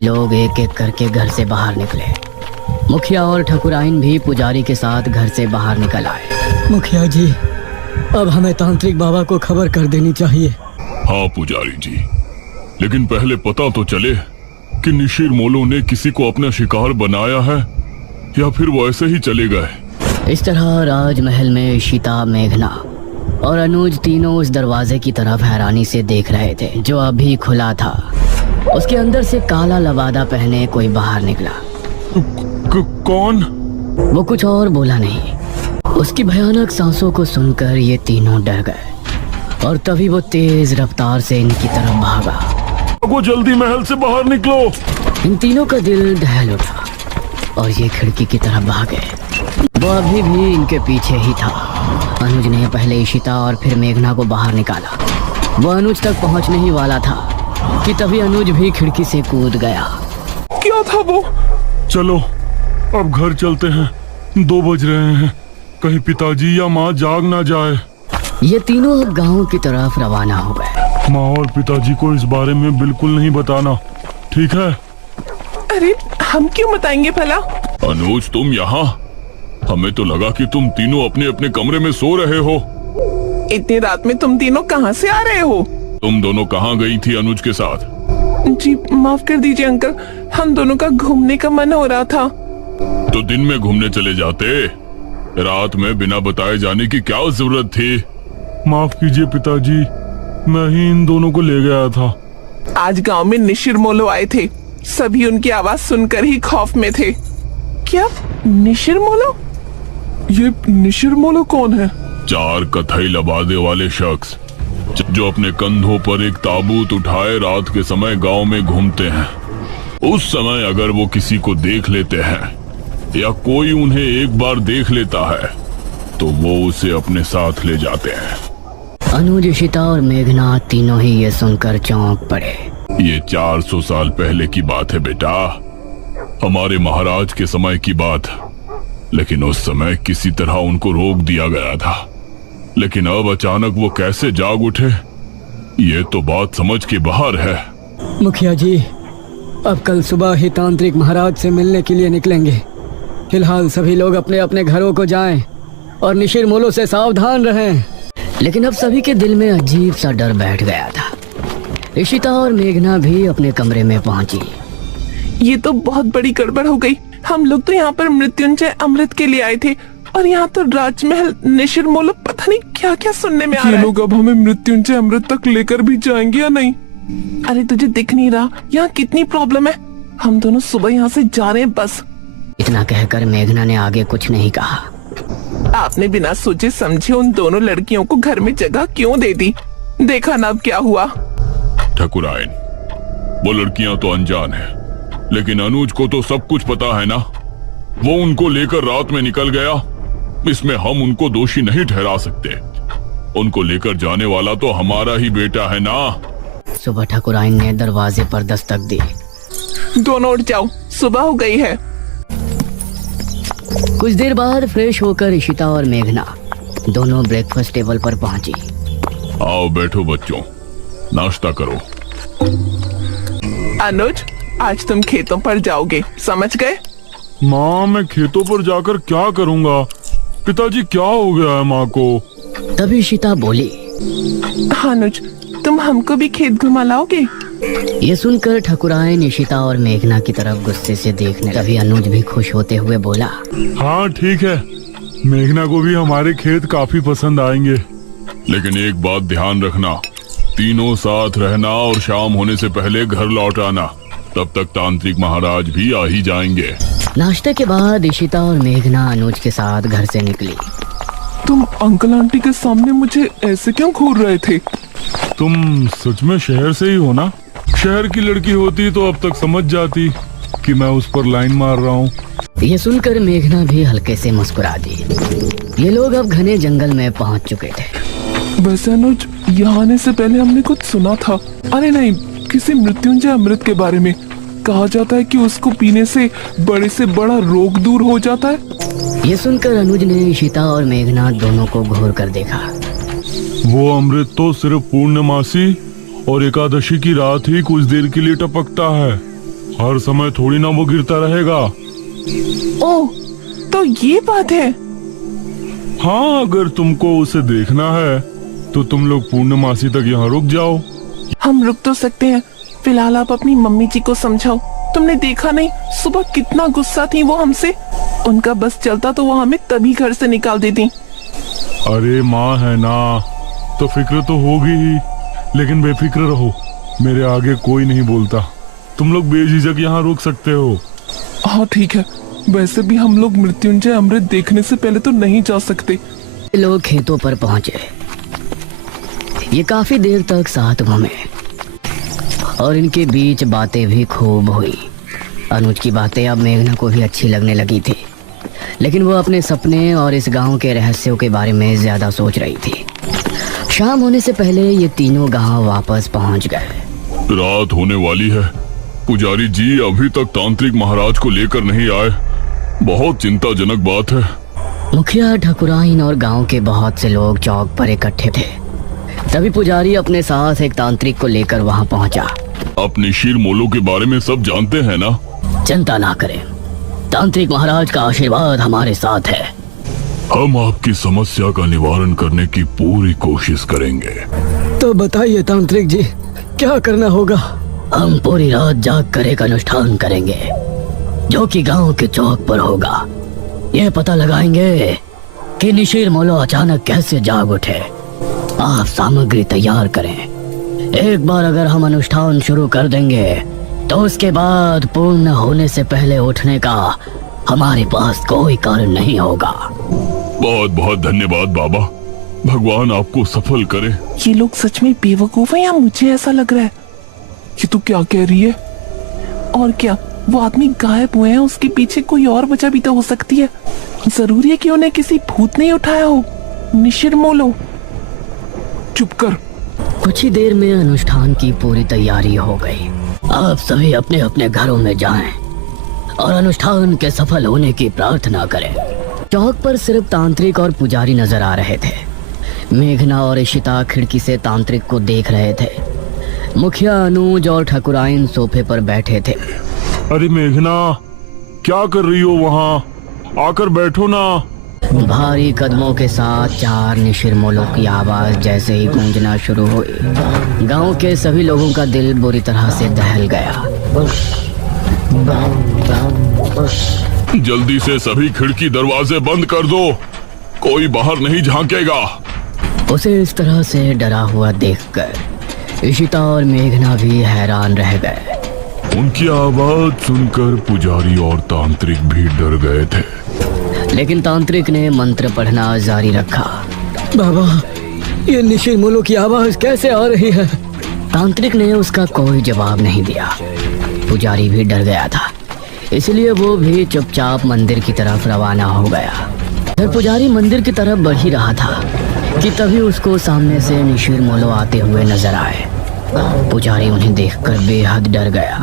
लोग एक एक करके घर से बाहर निकले। मुखिया और ठकुराइन भी पुजारी के साथ घर से बाहर निकल आए। मुखिया जी, अब हमें तांत्रिक बाबा को खबर कर देनी चाहिए। हाँ पुजारी जी, लेकिन पहले पता तो चले कि निशिर मोलो ने किसी को अपना शिकार बनाया है या फिर वो ऐसे ही चले गए। इस तरह राजमहल में इशिता, मेघना और अनुज तीनों उस दरवाजे की तरफ हैरानी से देख रहे थे जो अभी खुला था। उसके अंदर से काला लबादा पहने कोई बाहर निकला। कौन? वो कुछ और बोला नहीं। उसकी भयानक सांसों को सुनकर ये तीनों डर गए और तभी वो तेज रफ्तार से इनकी तरफ भागा। वो जल्दी महल से बाहर निकलो। इन तीनों का दिल दहल उठा और ये खिड़की की तरफ भागे। वो अभी भी इनके पीछे ही था। अनुज ने पहले इशिता और फिर मेघना को बाहर निकाला। वो अनुज तक पहुंचने ही वाला था कि तभी अनुज भी खिड़की से कूद गया। क्या था वो? चलो अब घर चलते हैं, 2 बज रहे हैं, कहीं पिताजी या माँ जाग ना जाए। ये तीनों अब गांव की तरफ रवाना हो गए। माँ और पिताजी को इस बारे में बिल्कुल नहीं बताना, ठीक है? अरे हम क्यों बताएंगे भला? अनुज तुम यहाँ? हमें तो लगा कि तुम तीनों अपने अपने कमरे में सो रहे हो। इतनी रात में तुम तीनों कहाँ से आ रहे हो? तुम दोनों कहाँ गई थी अनुज के साथ? जी माफ कर दीजिए अंकल, हम दोनों का घूमने का मन हो रहा था। तो दिन में घूमने चले जाते, रात में बिना बताए जाने की क्या जरूरत थी? माफ कीजिए पिताजी, मैं ही इन दोनों को ले गया था। आज गांव में निशिर मोलो आए थे, सभी उनकी आवाज सुनकर ही खौफ में थे। क्या निशिर मोलो? ये निशिर मोलो कौन है? 4 कथई लबादे वाले शख्स जो अपने कंधों पर एक ताबूत उठाए रात के समय गांव में घूमते हैं। उस समय अगर वो किसी को देख लेते हैं या कोई उन्हें एक बार देख लेता है तो वो उसे अपने साथ ले जाते हैं। अनुज, इशिता और मेघना तीनों ही ये सुनकर चौंक पड़े। ये 400 साल पहले की बात है बेटा, हमारे महाराज के समय की बात। लेकिन उस समय किसी तरह उनको रोक दिया गया था, लेकिन अब अचानक वो कैसे जाग उठे, ये तो बात समझ के बाहर है। मुखिया जी, अब कल सुबह ही तांत्रिक महाराज से मिलने के लिए निकलेंगे। फिलहाल सभी लोग अपने अपने घरों को जाएं और निशिर मोलो से सावधान रहें। लेकिन अब सभी के दिल में अजीब सा डर बैठ गया था। इशिता और मेघना भी अपने कमरे में पहुंची। ये तो बहुत बड़ी गड़बड़ हो गई। हम लोग तो यहाँ पर मृत्युंजय अमृत के लिए आए थे और यहाँ तो राजमहल निशिर मोलो पता नहीं क्या क्या सुनने में आ रहा है। लोग अब हमें मृत्युंजय अमृत तक लेकर भी जाएंगे या नहीं? अरे तुझे दिख नहीं रहा यहाँ कितनी प्रॉब्लम है? हम दोनों सुबह यहाँ से जा रहे हैं बस। इतना कहकर मेघना ने आगे कुछ नहीं कहा। आपने बिना सोचे समझे उन दोनों लड़कियों को घर में जगह क्यों दे दी? देखा ना अब क्या हुआ। ठकुराइन, वो लड़कियां तो अनजान है, लेकिन अनुज को तो सब कुछ पता है ना। वो उनको लेकर रात में निकल गया, इसमें हम उनको दोषी नहीं ठहरा सकते। उनको लेकर जाने वाला तो हमारा ही बेटा है ना। सुबह ठकुराइन ने दरवाजे पर दस्तक दी। दोनों उठ जाओ, सुबह हो गई है। कुछ देर बाद फ्रेश होकर इशिता और मेघना दोनों ब्रेकफास्ट टेबल पर पहुंची। आओ बैठो बच्चों, नाश्ता करो। अनुज, आज तुम खेतों पर जाओगे, समझ गए? माँ, मैं खेतों पर जाकर क्या करूँगा? पिताजी, क्या हो गया है माँ को? तभी इशिता बोली, हाँ अनुज, तुम हमको भी खेत घुमा लाओगे? ये सुनकर ठकुराइन इशिता और मेघना की तरफ गुस्से से देखने। तभी अनुज भी खुश होते हुए बोला, हाँ ठीक है, मेघना को भी हमारे खेत काफी पसंद आएंगे। लेकिन एक बात ध्यान रखना, तीनों साथ रहना और शाम होने से पहले घर लौट आना, तब तक तांत्रिक महाराज भी आ ही जाएंगे। नाश्ते के बाद इशिता और मेघना अनुज के साथ घर से निकली। तुम अंकल आंटी के सामने मुझे ऐसे क्यों घूर रहे थे? तुम सच में शहर से ही हो ना? शहर की लड़की होती तो अब तक समझ जाती कि मैं उस पर लाइन मार रहा हूँ। ये सुनकर मेघना भी हल्के से मुस्कुरा दी। ये लोग अब घने जंगल में पहुंच चुके थे। वैसे अनुज, यहाँ आने से पहले हमने कुछ सुना था। अरे नहीं, किसी मृत्युंजय अमृत के बारे में। कहा जाता है कि उसको पीने से बड़ा रोग दूर हो जाता है। ये सुनकर अनुज ने इशिता और मेघना दोनों को घूर कर देखा। वो अमृत तो सिर्फ पूर्णमासी और एकादशी की रात ही कुछ देर के लिए टपकता है, हर समय थोड़ी ना वो गिरता रहेगा। ओह, तो ये बात है। हाँ, अगर तुमको उसे देखना है तो तुम लोग पूर्णमासी तक यहाँ रुक जाओ। हम रुक तो सकते हैं, फिलहाल आप अपनी मम्मी जी को समझाओ। तुमने देखा नहीं सुबह कितना गुस्सा थी वो हमसे। उनका बस चलता तो वो हमें तभी घर से निकाल देती। अरे माँ है ना, तो फिक्र तो होगी ही, लेकिन बेफिक्र रहो, मेरे आगे कोई नहीं बोलता। तुम लोग बेझिझक यहाँ रुक सकते हो। हाँ ठीक है, वैसे भी हम लोग मृत्युंजय अमृत देखने से पहले तो नहीं जा सकते। लोग खेतों पर पहुंचे। ये काफी देर तक साथ घूमे और इनके बीच बातें भी खूब हुई। अनुज की बातें अब मेघना को भी अच्छी लगने लगी थी, लेकिन वो अपने सपने और इस गांव के रहस्यों के बारे में ज्यादा सोच रही थी। शाम होने से पहले ये तीनों गांव वापस पहुंच गए। रात होने वाली है। पुजारी जी अभी तक तांत्रिक महाराज को लेकर नहीं आए। बहुत चिंताजनक बात है। मुखिया, ठाकुराइन और गांव के बहुत से लोग चौक पर इकट्ठे थे। तभी पुजारी अपने साथ एक तांत्रिक को लेकर वहां पहुंचा। आप निशिर मोलो के बारे में सब जानते हैं ना? चिंता ना करें, तांत्रिक महाराज का आशीर्वाद हमारे साथ है। हम आपकी समस्या का निवारण करने की पूरी कोशिश करेंगे। तो बताइए तांत्रिक जी, क्या करना होगा? हम पूरी रात जाग कर एक अनुष्ठान करेंगे जो कि गांव के चौक पर होगा। यह पता लगाएंगे कि निशिर मोलो अचानक कैसे जाग उठे। आप सामग्री तैयार करें। एक बार अगर हम अनुष्ठान शुरू कर देंगे तो उसके बाद पूर्ण होने से पहले उठने का हमारे पास कोई कारण नहीं होगा। बहुत बहुत धन्यवाद बाबा, भगवान आपको सफल करे। ये लोग सच में बेवकूफ है या मुझे ऐसा लग रहा है? ये तू क्या कह रही है? और क्या वो आदमी गायब हुए हैं, उसके पीछे कोई और वजह भी तो हो सकती है। जरूरी है कि उन्हें किसी भूत ने उठाया हो। निशिर मोलो, चुप कर। कुछ ही देर में अनुष्ठान की पूरी तैयारी हो गई। आप सभी अपने अपने घरों में जाएं और अनुष्ठान के सफल होने की प्रार्थना करें। चौक पर सिर्फ तांत्रिक और पुजारी नजर आ रहे थे। मेघना और इशिता खिड़की से तांत्रिक को देख रहे थे। मुखिया, अनुज और ठाकुराइन सोफे पर बैठे थे। अरे मेघना, क्या कर रही हो वहाँ? आकर बैठो ना। भारी कदमों के साथ चार निशिर मोलों की आवाज जैसे ही गूंजना शुरू हुई, गांव के सभी लोगों का दिल बुरी तरह से दहल गया। जल्दी से सभी खिड़की दरवाजे बंद कर दो, कोई बाहर नहीं झांकेगा। उसे इस तरह से डरा हुआ देखकर इशिता और मेघना भी हैरान रह गए। उनकी आवाज सुनकर पुजारी और तांत्रिक भी डर गए थे, लेकिन तांत्रिक ने मंत्र पढ़ना जारी रखा। बाबा, ये निशिर मोलो की आवाज कैसे आ रही है? तांत्रिक ने उसका कोई जवाब नहीं दिया। पुजारी भी डर गया था, इसलिए वो भी चुपचाप मंदिर की तरफ रवाना हो गया। फिर पुजारी मंदिर की तरफ बढ़ ही रहा था कि तभी उसको सामने से निशिर मोलो आते हुए नजर आए। पुजारी उन्हें देखकर बेहद डर गया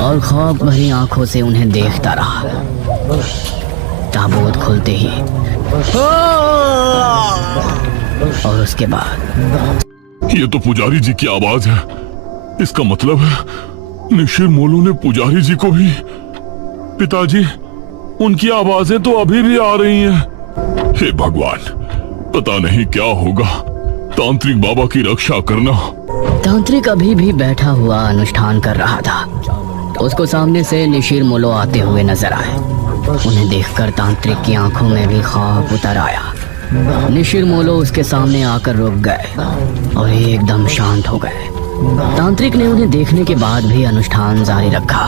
और खौफ भरी आंखों से उन्हें देखता रहा। ताबूत खुलते ही और उसके बाद ये तो पुजारी जी की आवाज है। इसका मतलब है निशिर मोलो ने पुजारी जी को भी। पिताजी, उनकी आवाजें तो अभी भी आ रही हैं। हे भगवान, पता नहीं क्या होगा। तांत्रिक बाबा की रक्षा करना। तांत्रिक अभी भी बैठा हुआ अनुष्ठान कर रहा था। उसको सामने से निशिर मोलो आते हुए नजर आए। उन्हें देखकर तांत्रिक की आंखों में भी खौफ उतर आया। निशिर मोलो उसके सामने आकर रुक गए और एकदम शांत हो गए। तांत्रिक ने उन्हें देखने के बाद भी अनुष्ठान जारी रखा।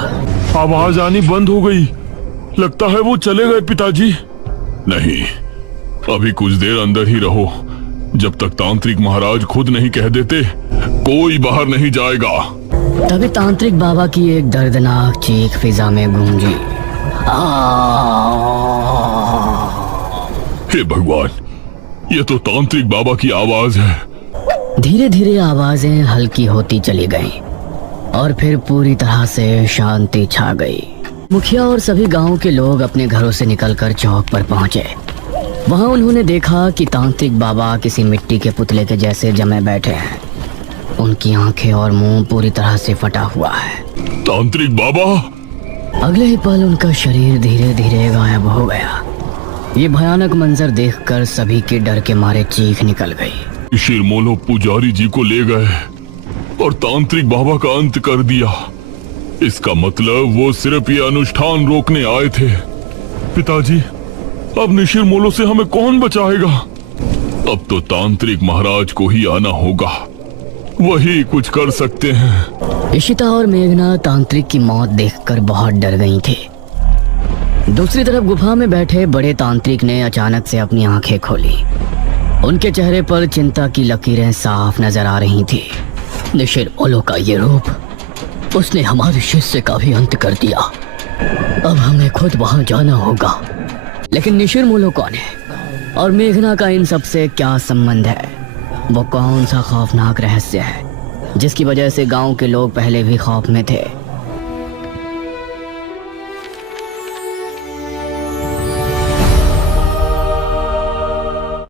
आवाज आनी बंद हो गई, लगता है वो चले गए। पिताजी, नहीं, अभी कुछ देर अंदर ही रहो। जब तक तांत्रिक महाराज खुद नहीं कह देते, कोई बाहर नहीं जाएगा। तभी तांत्रिक बाबा की एक दर्दनाक चीख फिजा में गूंजी। हे भगवान, ये तो तांत्रिक बाबा की आवाज है। धीरे धीरे आवाजें हल्की होती चली गईं और फिर पूरी तरह से शांति छा गई। मुखिया और सभी गांव के लोग अपने घरों से निकलकर चौक पर पहुंचे। वहां उन्होंने देखा कि तांत्रिक बाबा किसी मिट्टी के पुतले के जैसे जमे बैठे हैं। उनकी आंखें और मुंह पूरी तरह से फटा हुआ है। तांत्रिक बाबा, अगले ही पल उनका शरीर धीरे धीरे गायब हो गया। ये भयानक मंजर देखकर सभी के डर के मारे चीख निकल गई। शिरमोलो पुजारी जी को ले गए और तांत्रिक बाबा का अंत कर दिया। इसका मतलब वो सिर्फ ये अनुष्ठान रोकने आए थे। पिताजी, अब निशिरमोलो से हमें कौन बचाएगा? अब तो तांत्रिक महाराज को ही आना होगा, वही कुछ कर सकते हैं। इशिता और मेघना तांत्रिक की मौत देखकर बहुत डर गई थी। दूसरी तरफ गुफा में बैठे बड़े तांत्रिक ने अचानक से अपनी आंखें खोली। उनके चेहरे पर चिंता की लकीरें साफ नजर आ रही थी। निशिरमोलो का ये रूप, उसने हमारे शिष्य का भी अंत कर दिया। अब हमें खुद वहां जाना होगा। लेकिन निशिरमोलो कौन है और मेघना का इन सब से क्या संबंध है? वो कौन सा खौफनाक रहस्य है जिसकी वजह से गांव के लोग पहले भी खौफ में थे?